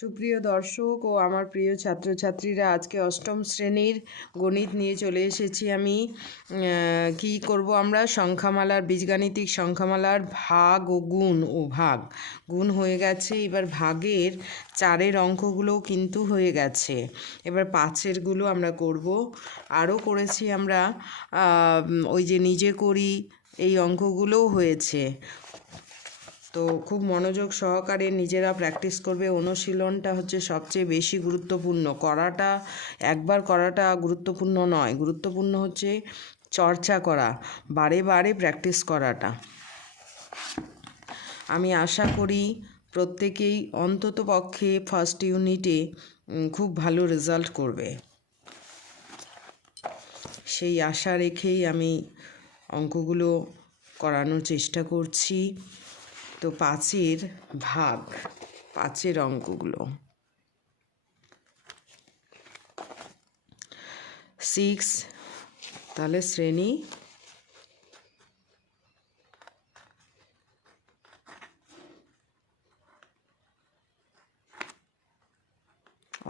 সুপ্রিয় দর্শক ও আমার প্রিয় ছাত্রছাত্রীরা, আজকে অষ্টম শ্রেণীর গণিত নিয়ে চলে এসেছি আমি। কি করব আমরা? সংখ্যামালার, বীজগাণিতিক সংখ্যামালার ভাগ ও ভাগ। গুণ হয়ে গেছে, এবার ভাগের 4-এর অঙ্কগুলোও কিন্তু হয়ে গেছে। এবার 5-এরগুলো আমরা করব। আরও করেছি আমরা ওই যে নিজে করি, এই অঙ্কগুলোও হয়েছে। তো খুব মনোযোগ সহকারে নিজেরা প্র্যাকটিস করবে। অনুশীলনটা হচ্ছে সবচেয়ে বেশি গুরুত্বপূর্ণ। একবার করাটা গুরুত্বপূর্ণ নয়, গুরুত্বপূর্ণ হচ্ছে চর্চা করা, বারে বারে প্র্যাকটিস করাটা। আমি আশা করি প্রত্যেকেই অন্তত পক্ষে ফার্স্ট ইউনিটে খুব ভালো রেজাল্ট করবে, সেই আশা রেখেই আমি অঙ্কগুলো করানোর চেষ্টা করছি। তো 5-এর ভাগ, 5-এর অঙ্কগুলো 6, তাহলে শ্রেণী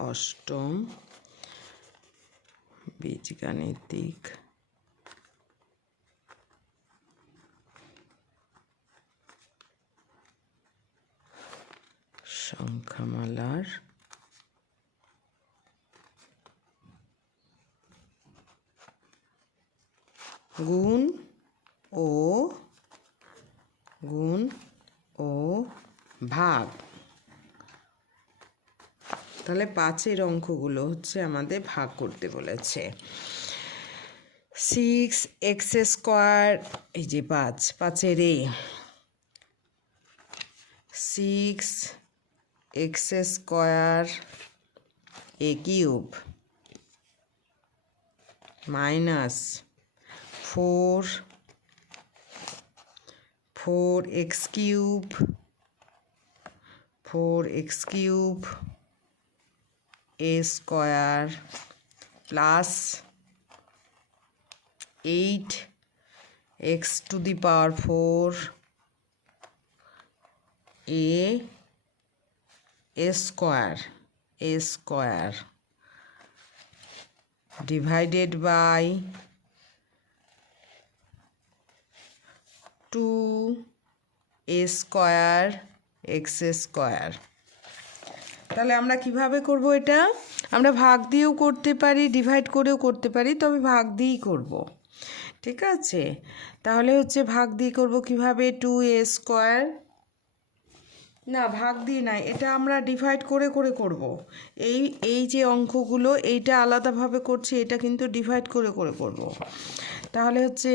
অষ্টম, বীজগাণিতিক সংখ্যামালার গুণ ও ভাগ। তাহলে 5-এর অঙ্কগুলো হচ্ছে আমাদের ভাগ করতে বলেছে। 6x², এই যে 5-এর 6x² (³ minus 4x³ A² plus 8x⁴ A² divided by 2A²x²। তাহলে আমরা কিভাবে করব এটা? আমরা ভাগ দিয়েও করতে পারি, ডিভাইড করেও করতে পারি, তবে ভাগ দিয়েই করব। ঠিক আছে, তাহলে হচ্ছে ভাগ দিয়ে করব কিভাবে? 2A², না ভাগ দিয়ে নাই, এটা আমরা ডিভাইড করে করে করব। এই যে অঙ্কগুলো, এইটা আলাদাভাবে করছি, এটা কিন্তু ডিভাইড করে করে করব। তাহলে হচ্ছে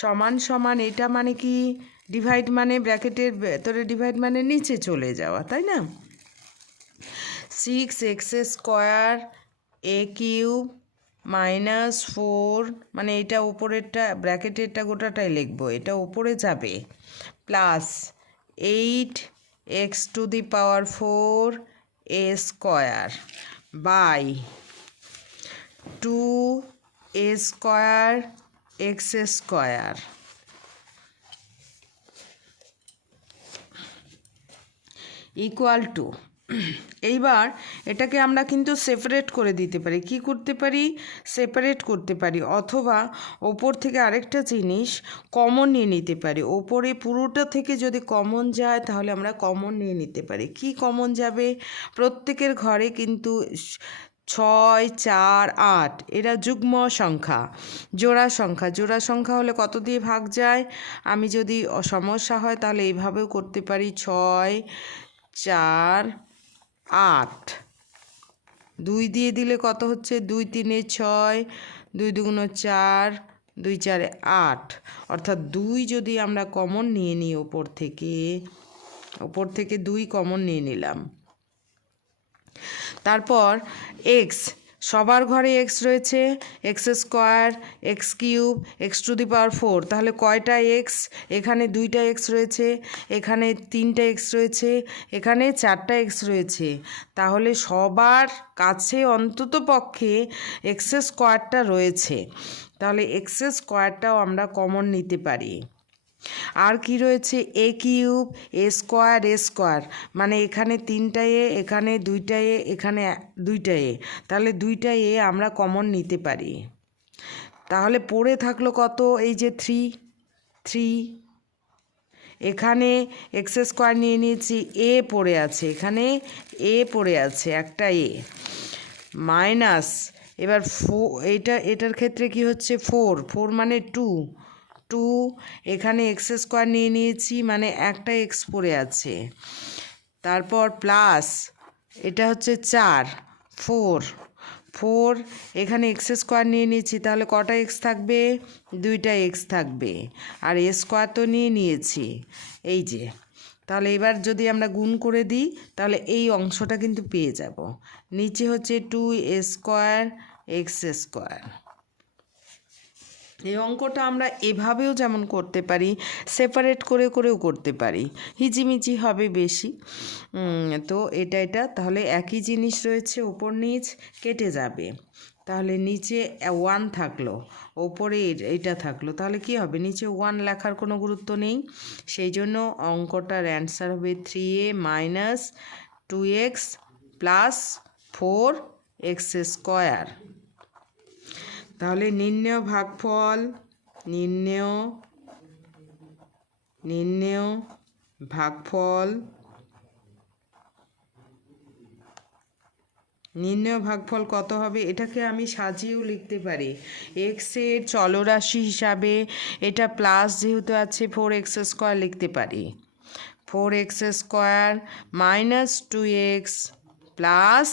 সমান সমান, এটা মানে কি? ডিভাইড মানে ব্র্যাকেটের ভেতরে ডিভাইড মানে নিচে চলে যাওয়া, তাই না? 6x² A³ মাইনাস 4, মানে এটা উপরেরটা, ব্র্যাকেটেরটা গোটাটাই লিখবো, এটা উপরে যাবে, plus 8x⁴ A² by 2A²x² equal to. এইবার এটাকে আমরা কিন্তু সেপারেট করে দিতে পারি। কি করতে পারি? সেপারেট করতে পারি, অথবা ওপর থেকে আরেকটা জিনিস কমন নিয়ে নিতে পারি। ওপরে পুরোটা থেকে যদি কমন যায় তাহলে আমরা কমন নিয়ে নিতে পারি। কি কমন যাবে? প্রত্যেকের ঘরে কিন্তু 6, 4, 8 এরা যুগ্ম সংখ্যা, জোড়া সংখ্যা হলে কত দিয়ে ভাগ যায়? আমি যদি সমস্যা হয় তাহলে এইভাবেও করতে পারি, 6, 4, 8, 2 দিয়ে দিলে কত হচ্ছে? 2 3 6, 2 2 4, 2 4 8, অর্থাৎ 2 যদি আমরা কমন নিয়ে নিই ওপর থেকে 2 কমন নিয়ে নিলাম। তারপর x, সবার ঘরে x রয়েছে, x² x³ x⁴, তাহলে কয়টা x? এখানে 2টা x রয়েছে, এখানে 3টা x রয়েছে, এখানে 4টা x রয়েছে। তাহলে সবার কাছে অন্তত পক্ষে x² রয়েছে, তাহলে x² আমরা কমন নিতে পারি। আর কি রয়েছে এ কিউব এ স্কোয়ার মানে এখানে 3টা এ, এখানে 2টা এ, এখানে 2টা এ, তাহলে 2টা এ আমরা কমন নিতে পারি। তাহলে পড়ে থাকলো কত, এই যে 3, এখানে এক্স স্কোয়ার নিয়ে নিয়েছি, এ পড়ে আছে, এখানে এ পড়ে আছে একটা এ, মাইনাস এবার এটার ক্ষেত্রে কি হচ্ছে 4 মানে 2, এখানে এক্স স্কোয়ার নিয়ে নিয়েছি মানে একটা এক্স পড়ে আছে, তারপর প্লাস এটা হচ্ছে 4, এখানে এক্স স্কোয়ার নিয়ে নিয়েছি, তাহলে কটা এক্স থাকবে, 2টা এক্স থাকবে, আর এ স্কোয়ার তো নিয়েছি এই যে। তাহলে এবার যদি আমরা গুণ করে দিই তাহলে এই অংশটা কিন্তু পেয়ে যাব, নিচে হচ্ছে 2a স্কোয়ার এক্স স্কোয়ার। এই অঙ্কটা আমরা এভাবেও যেমন করতে পারি, সেপারেট করেও করতে পারি, হিজিমিজি হবে বেশি। তো এটা তাহলে একই জিনিস রয়েছে, ওপর নিচ কেটে যাবে, তাহলে নিচে 1 থাকলো, ওপরে এটা থাকলো, তাহলে কি হবে, নিচে 1 লেখার কোনো গুরুত্ব নেই, সেই জন্য অঙ্কটার অ্যান্সার হবে 3a minus 2x plus 4x square. তাহলে নির্ণেয় ভাগফল, নির্ণেয় ভাগফল কত হবে, এটাকে আমি সাজিয়েও লিখতে পারি, এক্সের চলরাশি হিসাবে এটা প্লাস যেহেতু আছে 4x স্কোয়ার লিখতে পারি, 4x square minus 2x plus,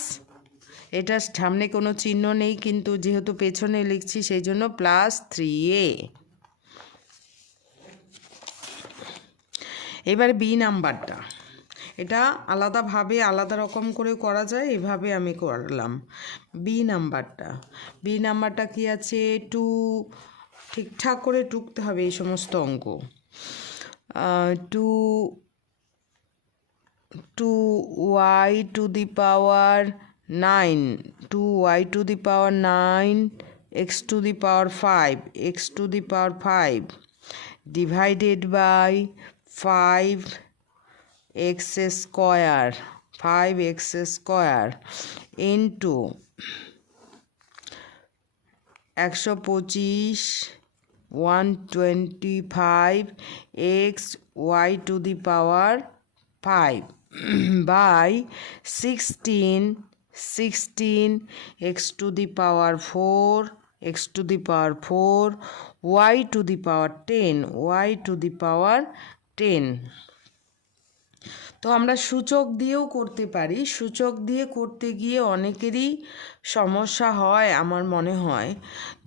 এটার সামনে কোনো চিহ্ন নেই কিন্তু যেহেতু পেছনে লিখছি সেই জন্য প্লাস 3a। এবার বি নাম্বারটা, এটা আলাদাভাবে আলাদা রকম করে করা যায়, এভাবে আমি করলাম। বি নাম্বারটা কি আছে, 2, ঠিকঠাক করে টুকতে হবে এই সমস্ত অঙ্ক, 2y to the power 9, 2y to the power 9 x to the power 5, x to the power 5 divided by 5x square into 125 125x y to the power 5 by 16 x to the power 4 y to the power 10। তো আমরা সূচক দিয়েও করতে পারি, সূচক দিয়ে করতে গিয়ে অনেকেরই সমস্যা হয় আমার মনে হয়,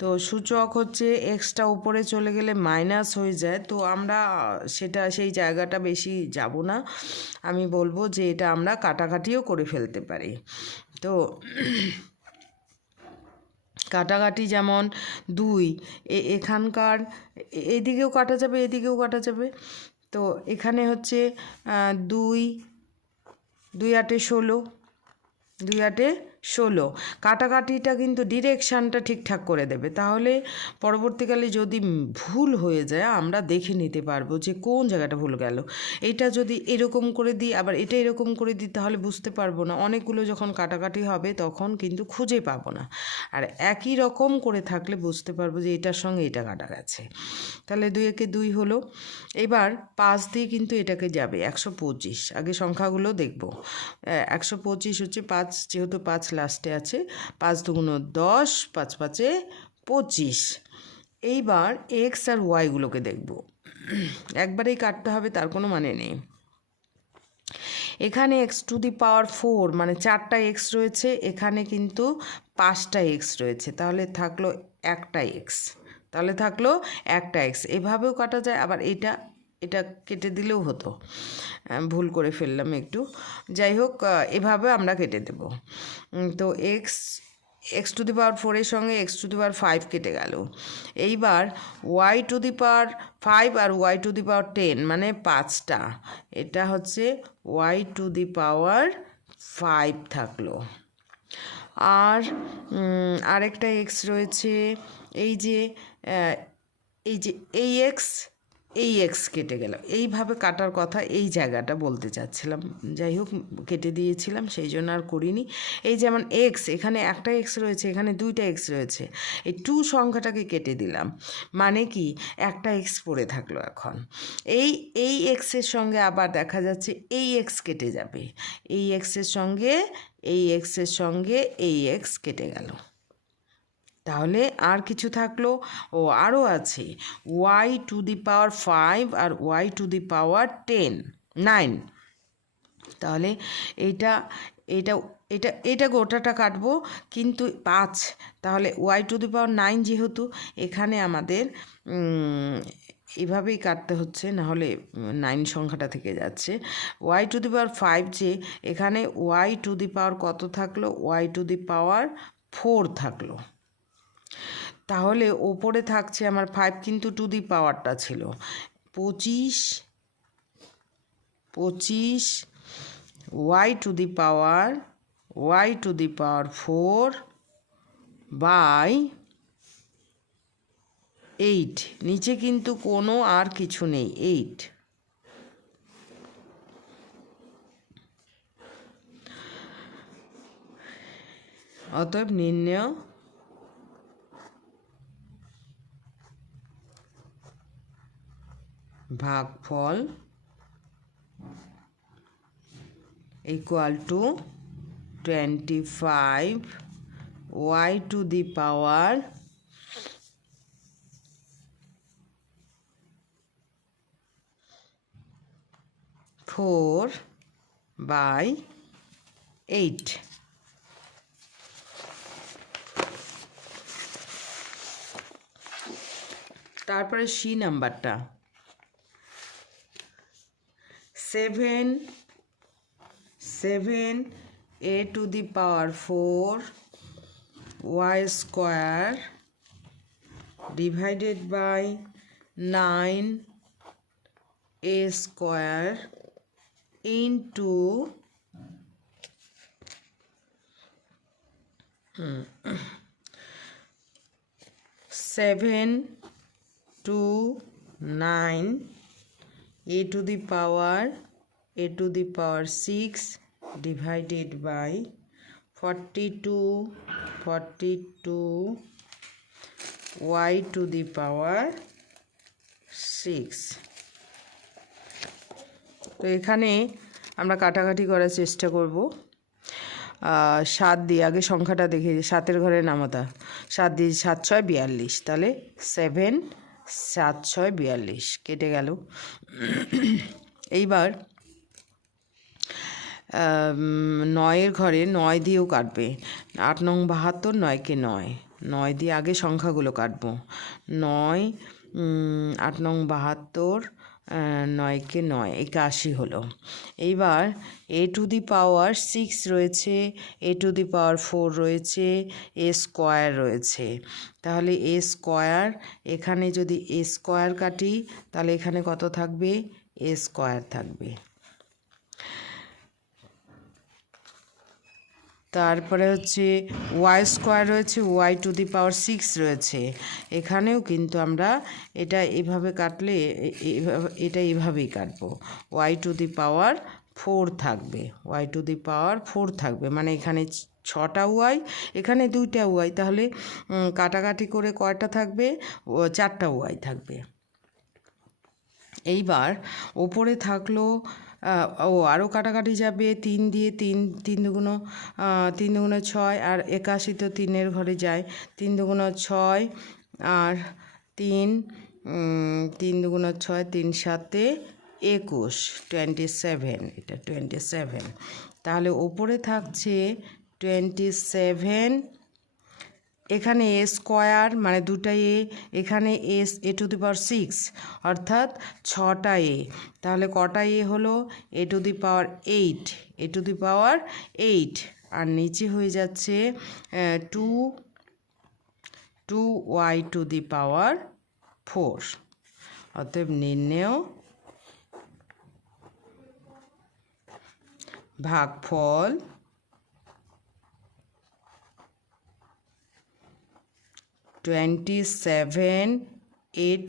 তো সূচক হচ্ছে এক্সটা উপরে চলে গেলে মাইনাস হয়ে যায়, তো আমরা সেই জায়গাটা বেশি যাব না, আমি বলবো যে এটা আমরা কাটাকাটিও করে ফেলতে পারি। তো কাটাকাটি যেমন 2, এখানকার এদিকেও কাটা যাবে, এদিকেও কাটা যাবে, তো এখানে হচ্ছে 2 8 16, কাটাকাটিটা কিন্তু ডিরেকশানটা ঠিকঠাক করে দেবে, তাহলে পরবর্তীকালে যদি ভুল হয়ে যায় আমরা দেখে নিতে পারবো যে কোন জায়গাটা ভুল গেল। এটা যদি এরকম করে দিই আবার এটা এরকম করে দিই তাহলে বুঝতে পারবো না, অনেকগুলো যখন কাটাকাটি হবে তখন কিন্তু খুঁজে পাবো না, আর একই রকম করে থাকলে বুঝতে পারবো যে এটার সঙ্গে এটা কাটা গেছে। তাহলে 2 একে 2 হলো, এবার 5 দিয়ে কিন্তু এটাকে যাবে 125, আগে সংখ্যাগুলো দেখব, 125 হচ্ছে 5, যেহেতু 5 লাস্টে আছে, 5 2 10, 5 5 25। এইবার এক্স আর ওয়াইগুলোকে দেখব, একবারেই কাটতে হবে তার কোনো মানে নেই, এখানে এক্স টু দি পাওয়ার 4 মানে 4টা এক্স রয়েছে, এখানে কিন্তু 5টা এক্স রয়েছে, তাহলে থাকলো একটা এক্স, এভাবেও কাটা যায়, আবার এটা কেটে দিলেও হতো, ভুল করে ফেললাম একটু, যাই হোক এভাবে আমরা কেটে দেব। তো এক্স টু দি পাওয়ার 4 সঙ্গে এক্স টু দি পাওয়ার 5 কেটে গেল, এইবার ওয়াই টু দি পাওয়ার 5 আর ওয়াই টু দি পাওয়ার 10 মানে 5টা, এটা হচ্ছে ওয়াই টু দি পাওয়ার 5 থাকলো, আর আরেকটা এক্স রয়েছে, এই যে এই এক্স এই এক্স কেটে গেল। এইভাবে কাটার কথা, এই জায়গাটা বলতে চাচ্ছিলাম, যাই হোক কেটে দিয়েছিলাম, সেই জন্য আর করিনি। এই যেমন এক্স, এখানে একটা এক্স রয়েছে, এখানে দুইটা এক্স রয়েছে, এই 2 সংখ্যাটাকে কেটে দিলাম, মানে কি একটা এক্স পড়ে থাকলো। এখন এই এক্সের সঙ্গে আবার দেখা যাচ্ছে এই এক্স কেটে যাবে, এই এক্সের সঙ্গে এই এক্সের সঙ্গে এই এক্স কেটে গেল। তাহলে আর কিছু থাকলো? ও আরও আছে, y⁵ আর y⁵ 9। তাহলে এইটা এটা এটা এটা গোটাটা কাটবো, কিন্তু 5, তাহলে y⁵ যেহেতু, এখানে আমাদের এভাবেই কাটতে হচ্ছে, নাহলে 9 সংখ্যাটা থেকে যাচ্ছে। y⁵ যে, এখানে y⁵ কত থাকলো? y⁴ থাকলো। তাহলে ওপরে থাকছে আমার 5, কিন্তু টু দি পাওয়ারটা ছিল 25 y⁴/8, নিচে কিন্তু কোনো আর কিছু নেই, 8। অতএব নির্ণেয় ভাগফল = 25 y⁴/8। তারপরে সি নাম্বারটা 7 a⁴ y² divided by 9 a² into 7 to 9 a⁴ divided by 42 y⁴। তো এখানে আমরা কাটাকাটি করার চেষ্টা করব। 7 দিয়ে আগে সংখ্যাটা দেখে, 7-এর ঘরে নামতা, 7 দিয়ে 7 × 6 = 42, তাহলে 7 7 × 6 = 42 কেটে গেল। এইবার 9-এর ঘরে 9 দিয়েও কাটবে, 8 নং 72, 9-কে 9 দিয়ে আগে সংখ্যাগুলো কাটবো। 9 8 নং 72, 9-কে 9, 81 হলো। এইবার a⁴ রয়েছে, a⁴ রয়েছে, a² রয়েছে। তাহলে a², এখানে যদি a² কাটি, তাহলে এখানে কত থাকবে? a² থাকবে। তারপরে হচ্ছে y² রয়েছে, y⁴ রয়েছে। এখানেও কিন্তু আমরা এটা এভাবে কাটলে, এটা এভাবেই কাটবো, y⁴ থাকবে, y⁴ থাকবে, মানে এখানে 6টা y, এখানে 2টা y, তাহলে কাটাকাটি করে কয়টা থাকবে? 4টা y থাকবে। এইবার ওপরে থাকলো, আরও কাটাকাটি যাবে, 3 দিয়ে 3 2 6, আর 81 তো 3-এর ঘরে যায়, 3 2 6, আর 3 3 2 6, 3 7 21, 27, এটা 27। তাহলে ওপরে থাকছে 27, এখানে a², মানে 2টা a, এখানে a⁴, অর্থাৎ 6টা a। তাহলে কটা a হলো? a⁴, আর নিচে হয়ে যাচ্ছে 2 y⁴। অতএব নির্ণেয় ভাগফল (27 a⁴,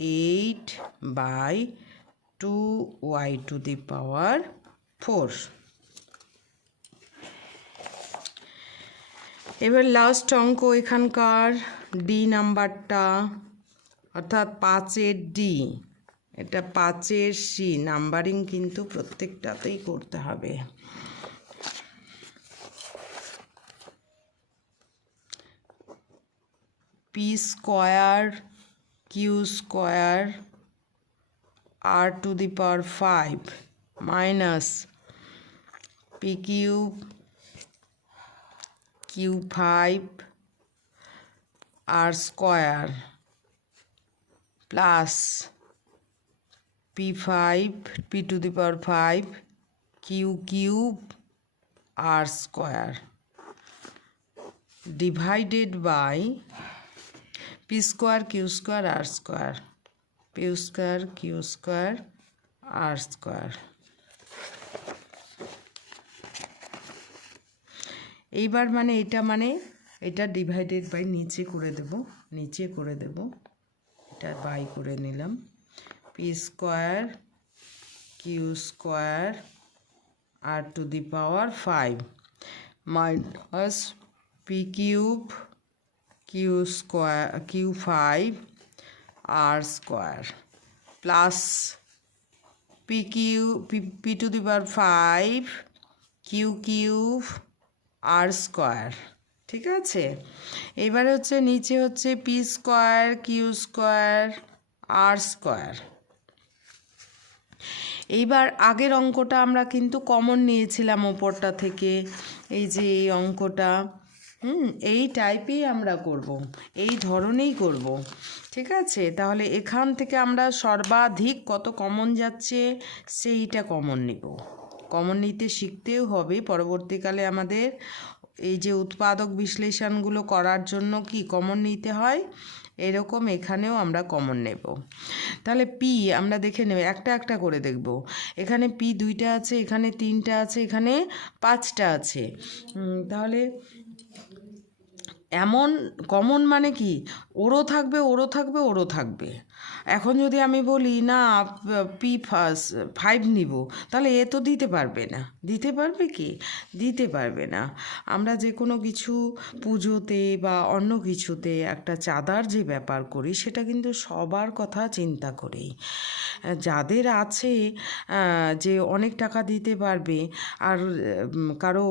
8/2y⁴। এবার লাস্ট অঙ্ক এখানকার ডি নাম্বারটা, অর্থাৎ 5-এর ডি, এটা 5-এর সি। নাম্বারিং কিন্তু প্রত্যেকটাতেই করতে হবে। p² q² r⁵ minus p³ q5 r² plus p5 q³ r² divided by p² q² r², p² q² r²। এইবার এটা ডিভাইডেড বাই নিচে করে দেব, এটা বাই করে নিলাম। p² q² r⁵ minus p³ q5 r² plus p5 q³ r²। ঠিক আছে, এবারে নিচে p² q² r²। এইবার আগের অঙ্কটা আমরা কিন্তু কমন নিয়েছিলাম ওপরটা থেকে, এই যে এই অঙ্কটা, এই টাইপেই আমরা করব, এই ধরনেই করব। ঠিক আছে, তাহলে এখান থেকে আমরা সর্বাধিক কত কমন যাচ্ছে সেইটা কমন নিব। কমন নিতে শিখতেও হবে পরবর্তীকালে আমাদের এই যে উৎপাদক বিশ্লেষণগুলো করার জন্য কি কমন নিতে হয়, এরকম এখানেও আমরা কমন নেব। তাহলে পি আমরা দেখে নেব, একটা একটা করে দেখব। এখানে পি 2টা আছে, এখানে 3টা আছে, এখানে 5টা আছে। তাহলে এমন কমন মানে কি, ওরও থাকবে, ওরও থাকবে, ওরও থাকবে। এখন যদি আমি বলি না p5 নিব, তাহলে এ তো দিতে পারবে না। দিতে পারবে কি? দিতে পারবে না। আমরা যে কোনো কিছু পুজোতে বা অন্য কিছুতে একটা চাঁদার যে ব্যাপার করি, সেটা কিন্তু সবার কথা চিন্তা করেই। যাদের আছে যে অনেক টাকা দিতে পারবে আর কারো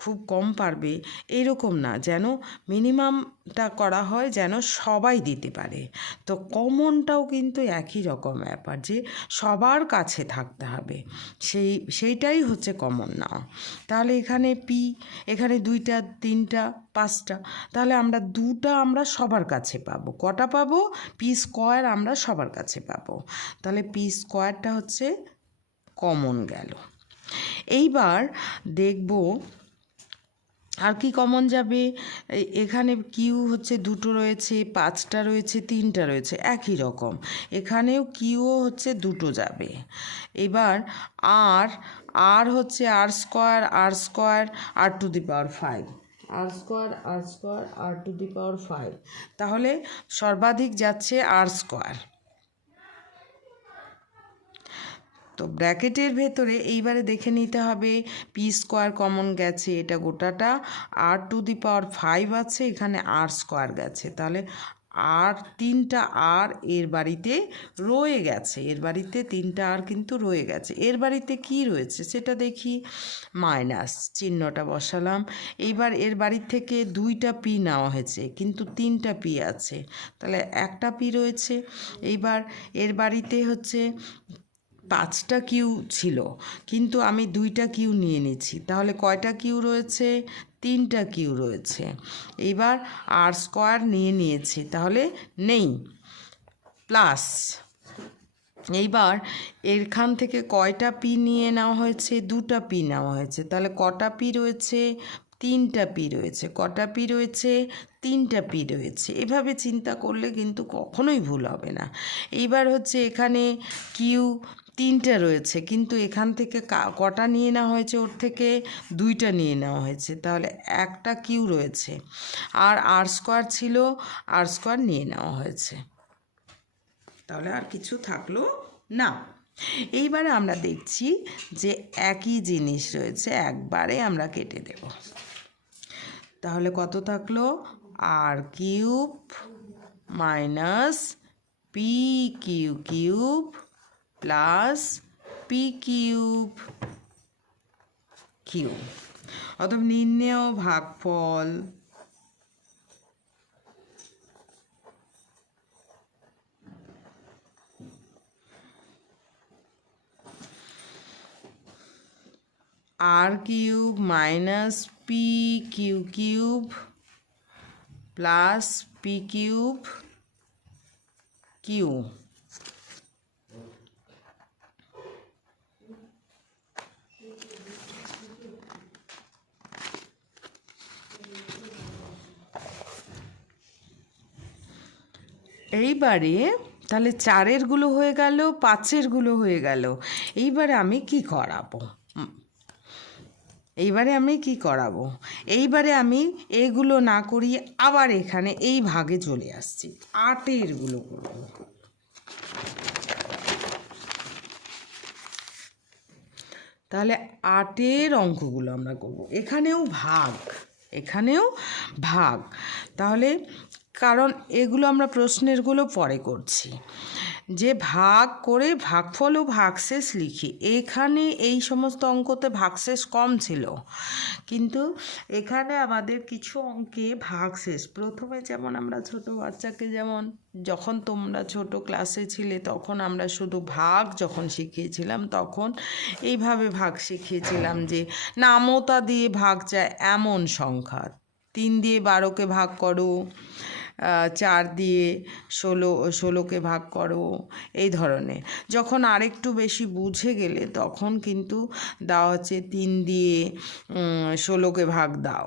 খুব কম পারবে, এইরকম না, যেন মিনিমামটা করা হয় যেন সবাই দিতে পারে। তো কমনটাও কিন্তু একই রকম ব্যাপার, যে সবার কাছে থাকতে হবে, সেইটাই হচ্ছে কমন নাও। তাহলে এখানে পি, এখানে 2টা 3টা 5টা, তাহলে আমরা 2টা আমরা সবার কাছে পাবো। কটা পাবো? p² আমরা সবার কাছে পাবো। তাহলে p² হচ্ছে কমন গেল। এইবার দেখব আর কি কমন যাবে। এখানে কিউ 2টো রয়েছে, 5টা রয়েছে, 3টা রয়েছে, একই রকম। এখানেও কিউও 2টো যাবে। এবার আর r² r², তাহলে সর্বাধিক যাচ্ছে r²। তো ব্র্যাকেটের ভেতরে এইবারে দেখে নিতে হবে p² কমন গেছে, এটা গোটাটা, r⁵ আছে, এখানে r² গেছে। তাহলে আর 3টা আর এর বাড়িতে রয়ে গেছে, এর বাড়িতে 3টা আর কিন্তু রয়ে গেছে। এর বাড়িতে কি রয়েছে সেটা দেখি, মাইনাস চিহ্নটা বসালাম। এইবার এর বাড়ির থেকে 2টা পি নেওয়া হয়েছে, কিন্তু 3টা পি আছে, তাহলে একটা পি রয়েছে। এইবার এর বাড়িতে 5টা কিউ ছিল, কিন্তু আমি 2টা কিউ নিয়ে নিচ্ছি, তাহলে কয়টা কিউ রয়েছে? 3টা কিউ রয়েছে। এবার r² নিয়ে নিয়েছি, তাহলে নেই, প্লাস এইবার এখান থেকে কয়টা পি নিয়ে নেওয়া হয়েছে? 2টা পি নেওয়া হয়েছে, তাহলে কটা পি রয়েছে? 3টা পি রয়েছে। কটা পি রয়েছে? 3টা পি রয়েছে। এভাবে চিন্তা করলে কিন্তু কখনোই ভুল হবে না। এইবার এখানে কিউ 3টা রয়েছে, কিন্তু এখান থেকে কটা নিয়ে নেওয়া হয়েছে? ওর থেকে 2টা নিয়ে নেওয়া হয়েছে, তাহলে একটা কিউ রয়েছে। আর r² ছিল, r² নিয়ে নেওয়া হয়েছে। তাহলে আর কিছু থাকলো না। এইবারে আমরা দেখছি যে একই জিনিস রয়েছে, একবারে আমরা কেটে দেব। তাহলে কত থাকলো? R cube minus P Q cube plus P cube Q. অতএব নির্ণেয় ভাগফল R cube minus P Q cube plus P cube Q. এইবারে তাহলে 4-এরগুলো হয়ে গেল, 5-এরগুলো হয়ে গেল। এইবারে আমি কি করাবো? এইবারে আমি এগুলো না করিয়ে আবার এখানে এই ভাগে চলে আসছি, 8-এরগুলো করব। তাহলে 8-এর অঙ্কগুলো আমরা করব। এখানেও ভাগ। তাহলে কারণ এগুলো আমরা প্রশ্নেরগুলো পরে করছি, যে ভাগ করে ভাগফল ও ভাগশেষ লিখি। এখানে এই সমস্ত অঙ্কতে ভাগশেষ কম ছিল, কিন্তু এখানে আমাদের কিছু অঙ্কে ভাগশেষ। প্রথমে যেমন আমরা ছোট বাচ্চাকে, যেমন যখন তোমরা ছোট ক্লাসে ছিলে তখন আমরা শুধু ভাগ যখন শিখিয়েছিলাম তখন এইভাবে ভাগ শিখিয়েছিলাম যে নামতা দিয়ে ভাগ যায় এমন সংখ্যা, 3 দিয়ে 12কে ভাগ করো, 4 দিয়ে 16কে ভাগ করো, এই ধরনের। যখন আরেকটু বেশি বুঝে গেলে তখন কিন্তু দেওয়া হচ্ছে 3 দিয়ে 16কে ভাগ দাও,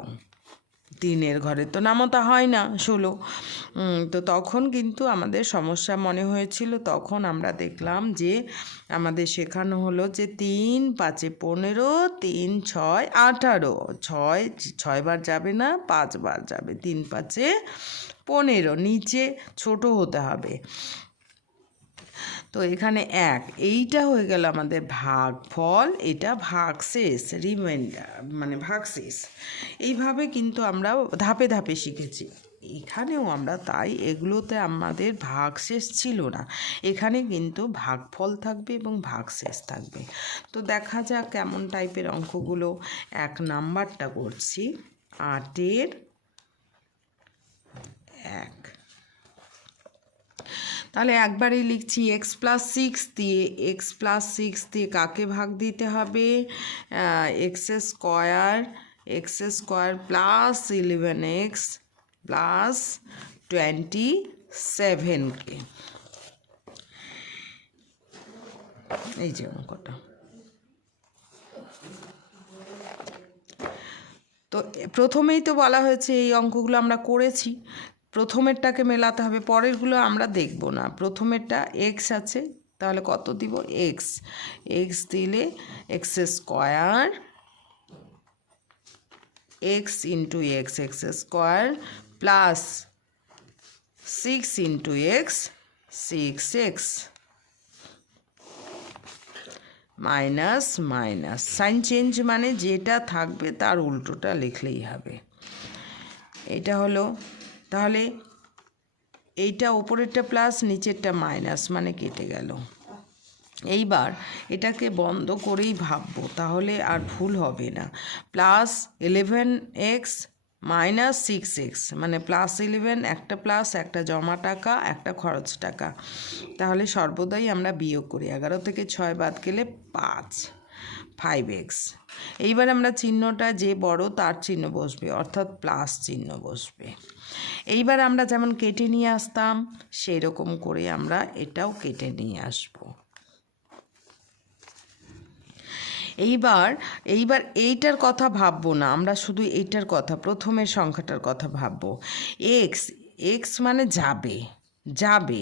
3-এর ঘরে তো নামতা হয় না 16। তো তখন কিন্তু আমাদের সমস্যা মনে হয়েছিল। তখন আমরা দেখলাম যে আমাদের শেখানো হলো যে 3 5 15, 3 6 18, 6 বার যাবে না, 5 বার যাবে, 3 5 15, নিচে ছোট হতে হবে। তো এখানে 1, এইটা হয়ে গেল আমাদের ভাগফল, এটা ভাগশেষ, রিমাইন্ডার মানে ভাগশেষ। এইভাবে কিন্তু আমরা ধাপে ধাপে শিখেছি। এখানেও আমরা তাই, এগুলোতে আমাদের ভাগশেষ ছিল না, এখানে কিন্তু ভাগফল থাকবে এবং ভাগশেষ থাকবে। তো দেখা যাক কেমন টাইপের অঙ্কগুলো। 1 নাম্বারটা করছি, 8-এর 1। তাহলে একবারেই লিখছি x+6 দিয়ে, x+6 দিয়ে কাকে ভাগ দিতে হবে? x square plus 11x plus 27কে। এই যে অঙ্কটা। তো প্রথমেই তো বলা হয়েছে এই অঙ্কগুলো আমরা করেছি, প্রথমেরটাকে মেলাতে হবে, পরেরগুলো আমরা দেখব না। প্রথমেরটা x আছে, তাহলে কত দিব? x দিলে x square, x into x square plus 6 into x 6x minus sine change মানে যেটা থাকবে তার উল্টোটা লিখলেই হবে। এটা হলো, তাহলে এইটা ওপরেরটা প্লাস নিচেরটা মাইনাস, মানে কেটে গেল। এইবার এটাকে বন্ধ করেই ভাববো, তাহলে আর ভুল হবে না। প্লাস 11x মাইনাস 6x মানে প্লাস 11, একটা প্লাস, একটা জমা টাকা, একটা খরচ টাকা। তাহলে সর্বদাই আমরা বিয়োগ করি, 11 থেকে 6 বাদ গেলে 5x। এইবার আমরা চিহ্নটা যে বড় তার চিহ্ন বসবে, অর্থাৎ প্লাস চিহ্ন বসবে। এইবার আমরা যেমন কেটে নিয়ে আসতাম সেই রকম করে আমরা এটাও কেটে নিয়ে আসবো। এইবার এইটার কথা ভাববো না, আমরা শুধু এইটার কথা, প্রথমের সংখ্যাটার কথা ভাববো। x মানে যাবে, যাবে,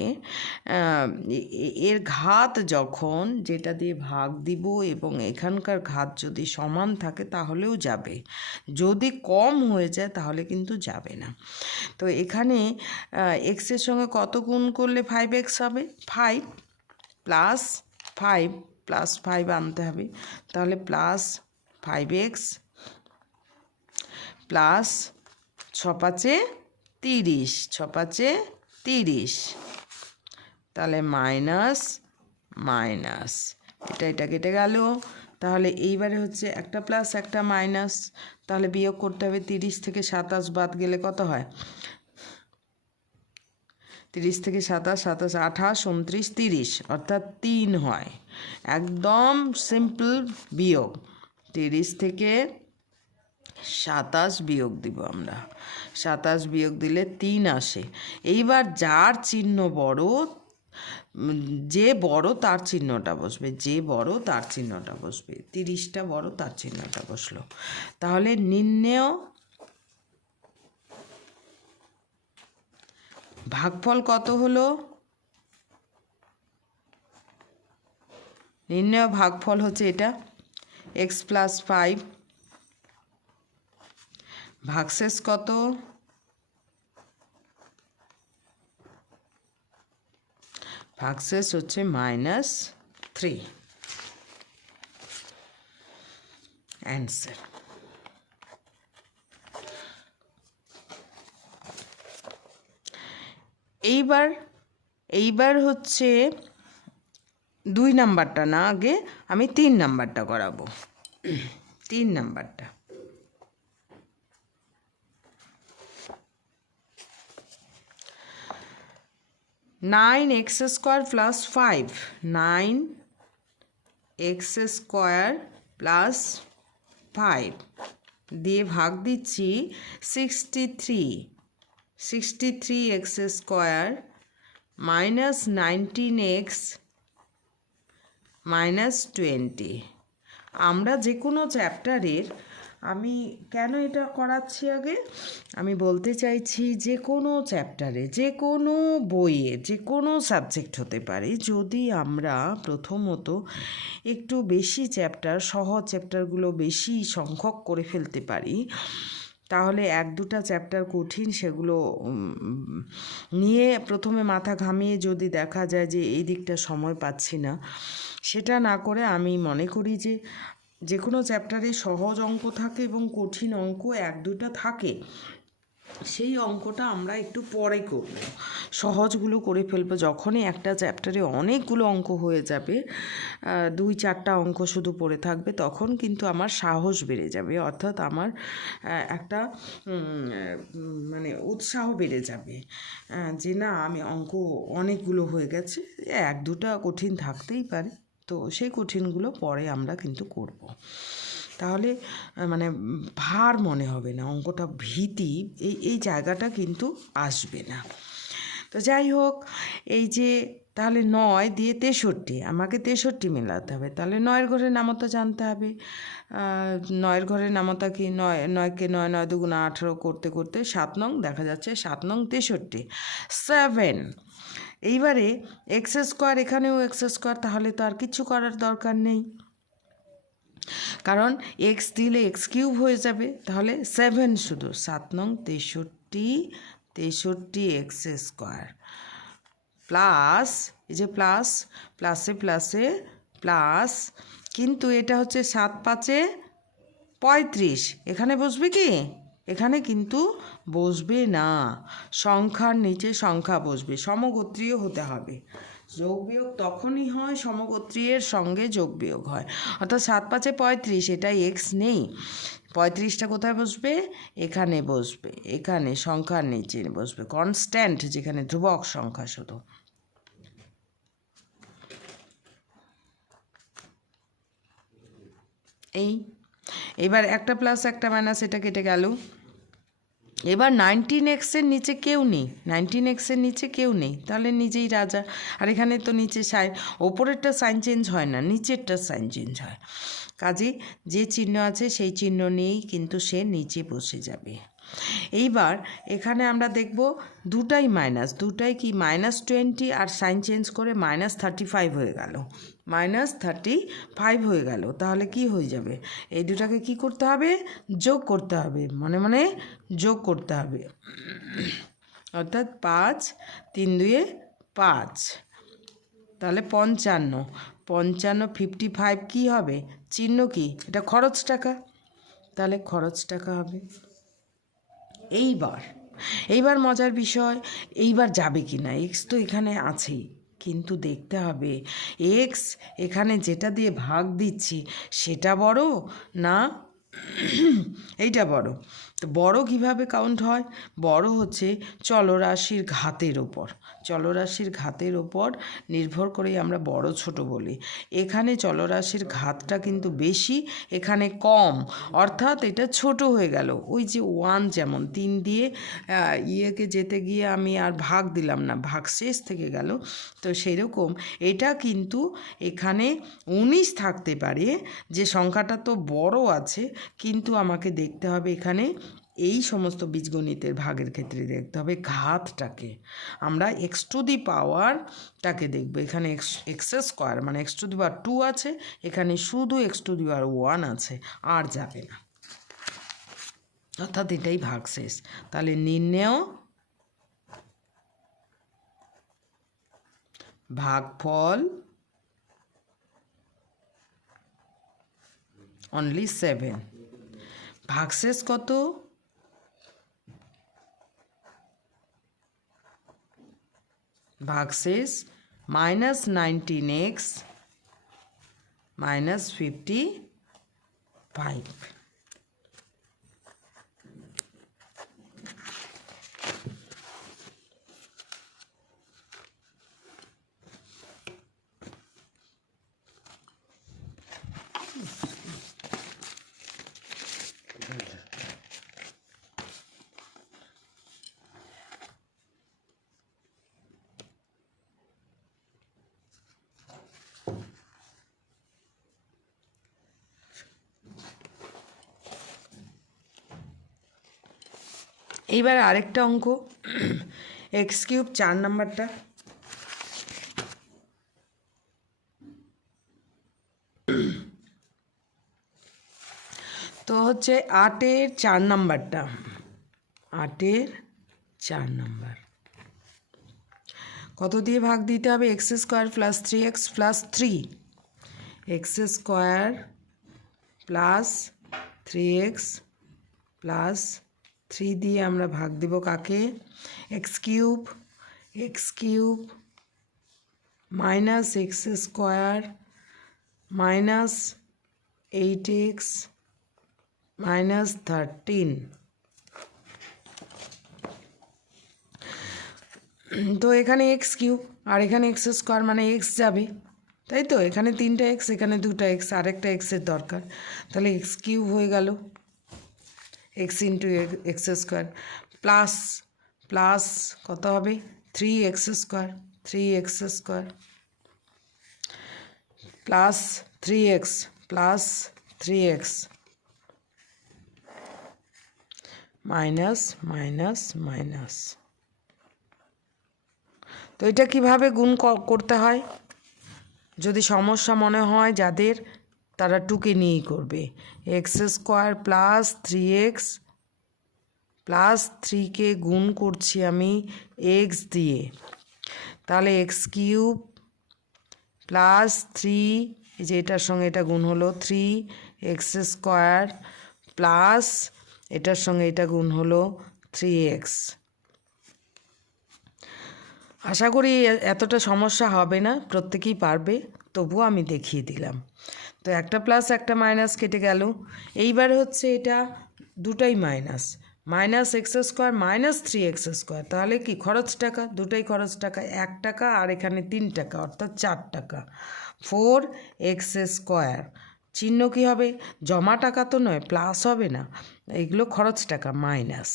এর ঘাত যখন যেটা দিয়ে ভাগ দিব এবং এখানকার ঘাত যদি সমান থাকে তাহলেও যাবে, যদি কম হয়ে যায় তাহলে কিন্তু যাবে না। তো এখানে এক্সের সঙ্গে কত গুণ করলে 5x হবে? 5 প্লাস 5 প্লাস 5 আনতে হবে, তাহলে প্লাস 5x প্লাস 6 5 30, 6 5 30, তাহলে মাইনাস মাইনাস এটা কেটে গেল। তাহলে এইবারে হচ্ছে একটা প্লাস একটা মাইনাস, তাহলে বিয়োগ করতে হবে। 30 থেকে 27 বাদ গেলে কত হয়? 30 থেকে 27, 27 28, 29, 30, অর্থাৎ 3 হয়। একদম সিম্পল বিয়োগ। 30 থেকে 27 বিয়োগ দিব আমরা, 27 বিয়োগ দিলে 3 আসে। এইবার যার চিহ্ন বড়, যে বড় তার চিহ্নটা বসবে, যে বড় তার চিহ্নটা বসবে। 30টা বড়, তার চিহ্নটা বসলো। তাহলে নির্ণেয় ভাগফল কত হলো? নির্ণেয় ভাগফল হচ্ছে এটা, x প্লাস 5 ভাগশেষ কত? ভাগশেষ হচ্ছে -3। অ্যান্সার। এইবার হচ্ছে 2 নাম্বারটা না, আগে আমি 3 নাম্বারটা করাবো। 3 নাম্বারটা, nine x square plus 5, 9x square plus 5 দিয়ে ভাগ দিচ্ছি 63x square minus 19x minus 20। আমরা যে কোনো চ্যাপ্টারের, আমি কেন এটা করাচ্ছি আগে আমি বলতে চাইছি, যে কোনো চ্যাপ্টারে, যে কোনো বইয়ে, যে কোনো সাবজেক্ট হতে পারে, যদি আমরা প্রথমত একটু বেশি চ্যাপ্টার, সহজ চ্যাপ্টারগুলো বেশি সংখ্যক করে ফেলতে পারি, তাহলে 1-2টা চ্যাপ্টার কঠিন, সেগুলো নিয়ে প্রথমে মাথা ঘামিয়ে যদি দেখা যায় যে এই দিকটা সময় পাচ্ছি না, সেটা না করে আমি মনে করি যে কোনো চ্যাপ্টারে সহজ অঙ্ক থাকে এবং কঠিন অঙ্ক 1-2টা থাকে, সেই অঙ্কটা আমরা একটু পরে করব, সহজগুলো করে ফেলবো। যখনই একটা চ্যাপ্টারে অনেকগুলো অঙ্ক হয়ে যাবে, 2-4টা অঙ্ক শুধু পড়ে থাকবে, তখন কিন্তু আমার সাহস বেড়ে যাবে, অর্থাৎ আমার একটা মানে উৎসাহ বেড়ে যাবে যে না, আমি অঙ্ক অনেকগুলো হয়ে গেছে, 1-2টা কঠিন থাকতেই পারে, তো সেই কঠিনগুলো পরে আমরা কিন্তু করব। তাহলে মানে ভার মনে হবে না, অঙ্কটা ভীতি এই জায়গাটা কিন্তু আসবে না। তো যাই হোক, এই যে তাহলে 9 দিয়ে 63, আমাকে 63 মেলাতে হবে, তাহলে 9-এর ঘরের নামতা জানতে হবে। 9-এর ঘরের নামতা কি? 9কে 9 9 2 18 করতে করতে 7 নং দেখা যাচ্ছে, 7 নং 63, 7। এইবারে এক্স স্কোয়ার, এখানেও এক্স স্কোয়ার, তাহলে তো আর কিছু করার দরকার নেই, কারণ এক্স দিলে এক্স কিউব হয়ে যাবে, তাহলে 7 শুধু, 7 নং 63 এক্স স্কোয়ার প্লাস, এই যে প্লাস, প্লাসে প্লাসে প্লাস, কিন্তু এটা হচ্ছে 7 5 35, এখানে বসবে কি? এখানে কিন্তু বসবে না, সংখ্যার নিচে সংখ্যা বসবে, সমগোত্রীয় হতে হবে। যোগ বিয়োগ তখনই হয় সমগোত্রীয়ের সঙ্গে যোগ বিয়োগ হয়, অর্থাৎ 7 5 35, এটাই এক্স নেই, 35টা কোথায় বসবে? এখানে বসবে, এখানে সংখ্যার নিচে বসবে, কনস্ট্যান্ট, যেখানে ধ্রুবক সংখ্যা শুধু। এবার একটা প্লাস একটা মাইনাস, এটা কেটে গেল। এবার 19x-এর নিচে কেউ নেই, 19x-এর নিচে কেউ নেই, তাহলে নিজেই রাজা। আর এখানে তো নিচে সাইন, ওপরেরটা সাইন চেঞ্জ হয় না, নিচেরটা সাইন চেঞ্জ হয়, কাজেই যে চিহ্ন আছে সেই চিহ্ন নিয়েই কিন্তু সে নিচে বসে যাবে। এইবার এখানে আমরা দেখব দুটাই মাইনাস, দুটাই কি -20 আর সাইন চেঞ্জ করে -35 হয়ে গেল, -35 হয়ে গেল। তাহলে কি হয়ে যাবে, এই দুটাকে কি করতে হবে, যোগ করতে হবে, মনে মনে যোগ করতে হবে। অর্থাৎ 5 3 2 5, তাহলে 55, 55 কি হবে, চিহ্ন কি, এটা খরচ টাকা, তাহলে খরচ টাকা হবে। এইবার মজার বিষয়, এইবার যাবে কি না, এক্স তো এখানে আছেই, কিন্তু দেখতে হবে এক্স এখানে যেটা দিয়ে ভাগ দিচ্ছি সেটা বড় না এইটা বড়। তো বড় কিভাবে কাউন্ট হয়, বড় হচ্ছে চলরাশির ঘাতের ওপর, চলরাশির ঘাতের ওপর নির্ভর করেই আমরা বড় ছোট বলি। এখানে চলরাশির ঘাতটা কিন্তু বেশি, এখানে কম, অর্থাৎ এটা ছোট হয়ে গেল। ওই যে 1 যেমন 3 দিয়ে ইয়েকে যেতে গিয়ে আমি আর ভাগ দিলাম না, ভাগ শেষ থেকে গেল, তো সেরকম এটা কিন্তু এখানে 19 থাকতে পারে, যে সংখ্যাটা তো বড় আছে, কিন্তু আমাকে দেখতে হবে এখানে এই সমস্ত বীজগণিতের ভাগের ক্ষেত্রে দেখতে হবে ঘাতটাকে, আমরা এক্স টু দি পাওয়ারটাকে দেখব। এখানে এক্স স্কোয়ার মানে এক্স টু দি পাওয়ার 2 আছে, এখানে শুধু এক্স টু দি পাওয়ার 1 আছে, আর যাবে না, অর্থাৎ এটাই ভাগ শেষ। তাহলে নির্ণেয় ভাগফল অনলি 7, ভাগশেষ কত, ভাগশেষ -19x -55। এইবার আরেকটা অঙ্ক, x³ 4 নাম্বারটা। তো হচ্ছে 8-এর 4 নাম্বারটা, 8-এর 4 নাম্বার কত দিয়ে ভাগ দিতে হবে, x² + 3x + 3, x² + 3x + 3 দিয়ে আমরা ভাগ দিব কাকে, x³ -x² -8x -13। তো এখানে x³ আর এখানে x² মানে x যাবে, তাই তো, এখানে 3টা x, এখানে 2টা x, আর একটা x-এর দরকার, তাহলে x³ হয়ে গেল, x × x² প্লাস কত হবে, 3x² প্লাস 3x মাইনাস। তো এটা কিভাবে গুণ করতে হয়, যদি সমস্যা মনে হয় যাদের, তারা টুকে নিয়েই করবে। x² + 3x + 3কে গুণ করছি আমি x দিয়ে, তাহলে x³ + 3, এই যে এটার সঙ্গে এটা গুণ হলো 3x² প্লাস এটার সঙ্গে এটা গুণ হলো 3x। আশা করি এতটা সমস্যা হবে না, প্রত্যেকেই পারবে, তবুও আমি দেখিয়ে দিলাম। তো একটা প্লাস একটা মাইনাস কেটে গেল। এইবার হচ্ছে এটা দুটাই মাইনাস, -x² -3x², তাহলে কি খরচ টাকা, দুটাই খরচ টাকা, 1 টাকা আর এখানে 3 টাকা, অর্থাৎ 4 টাকা, 4x²। চিহ্ন কি হবে, জমা টাকা তো নয়, প্লাস হবে না, এইগুলো খরচ টাকা মাইনাস।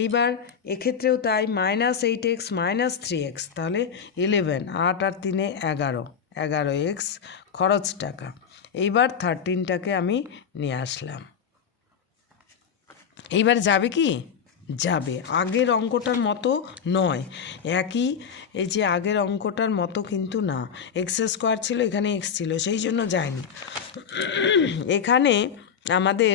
এইবার এক্ষেত্রেও তাই, -8x -3x, তাহলে 11, 8 আর 3 11x খরচ টাকা। এইবার 13টাকে আমি নিয়ে আসলাম, এইবার যাবে কি? যাবে। আগের অঙ্কটার মতো নয়, একই এই যে আগের অঙ্কটার মতো কিন্তু না। এক্স স্কোয়ার ছিল, এখানে এক্স ছিল, সেই জন্য যায়নি। এখানে আমাদের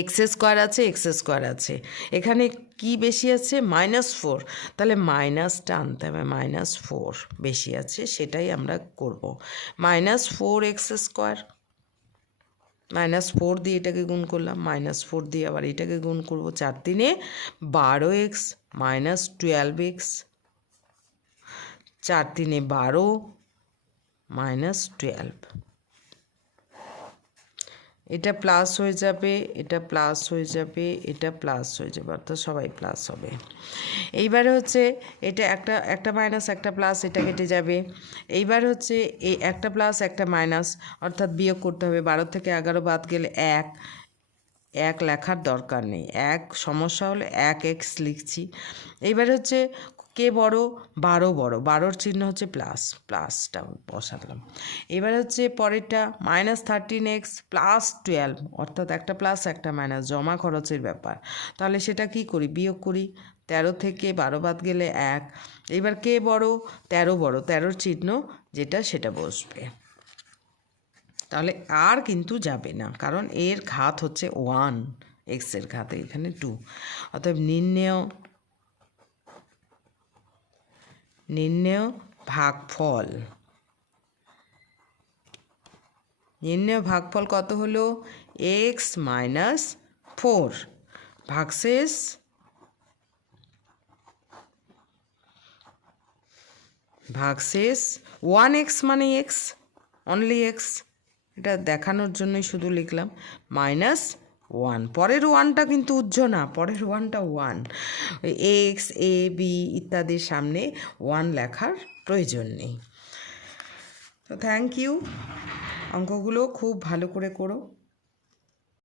এক্স স্কোয়ার আছে, এক্স স্কোয়ার আছে, এখানে কি বেশি আছে? -4, তাহলে মাইনাসটা আনতে হবে, -4 বেশি আছে, সেটাই আমরা করব। -4x², -4 দিয়ে এটাকে গুণ করলাম, -4 দিয়ে আবার এটাকে গুণ করব, 4 3 12x -12x, 4 3 12 -12, এটা প্লাস হয়ে যাবে, এটা প্লাস হয়ে যাবে, এটা প্লাস হয়ে যাবে, অর্থাৎ সবাই প্লাস হবে। এইবারে হচ্ছে এটা একটা মাইনাস একটা প্লাস, এটা কেটে যাবে। এইবার হচ্ছে এই একটা প্লাস একটা মাইনাস, অর্থাৎ বিয়োগ করতে হবে। 12 থেকে 11 বাদ গেলে 1 লেখার দরকার নেই, সমস্যা হলে 1x লিখছি। এইবার হচ্ছে কে বড়? 12 বড়, 12-র চিহ্ন হচ্ছে প্লাসটা বসালাম। এবার হচ্ছে পরেরটা -13x +12, অর্থাৎ একটা প্লাস একটা মাইনাস, জমা খরচের ব্যাপার। তাহলে সেটা কি করি? বিয়োগ করি। 13 থেকে 12 বাদ গেলে 1। এবার কে বড়? 13 বড়, 13-র চিহ্ন যেটা সেটা বসবে। তাহলে আর কিন্তু যাবে না, কারণ এর ঘাত হচ্ছে 1, এক্সের ঘাত এখানে 2। অতএব নির্ণেয় ভাগফল, নির্ণেয় ভাগফল কত হলো? x - 4 ভাগশেষ 1x, মানে x, অনলি x, এটা দেখানোর জন্যই শুধু লিখলাম, -1। পরের 1টা কিন্তু উজ্জ না, পরের 1টা 1, এক্স এ বি ইত্যাদির সামনে 1 লেখার প্রয়োজন নেই। তো থ্যাংক ইউ, অঙ্কগুলো খুব ভালো করে করো।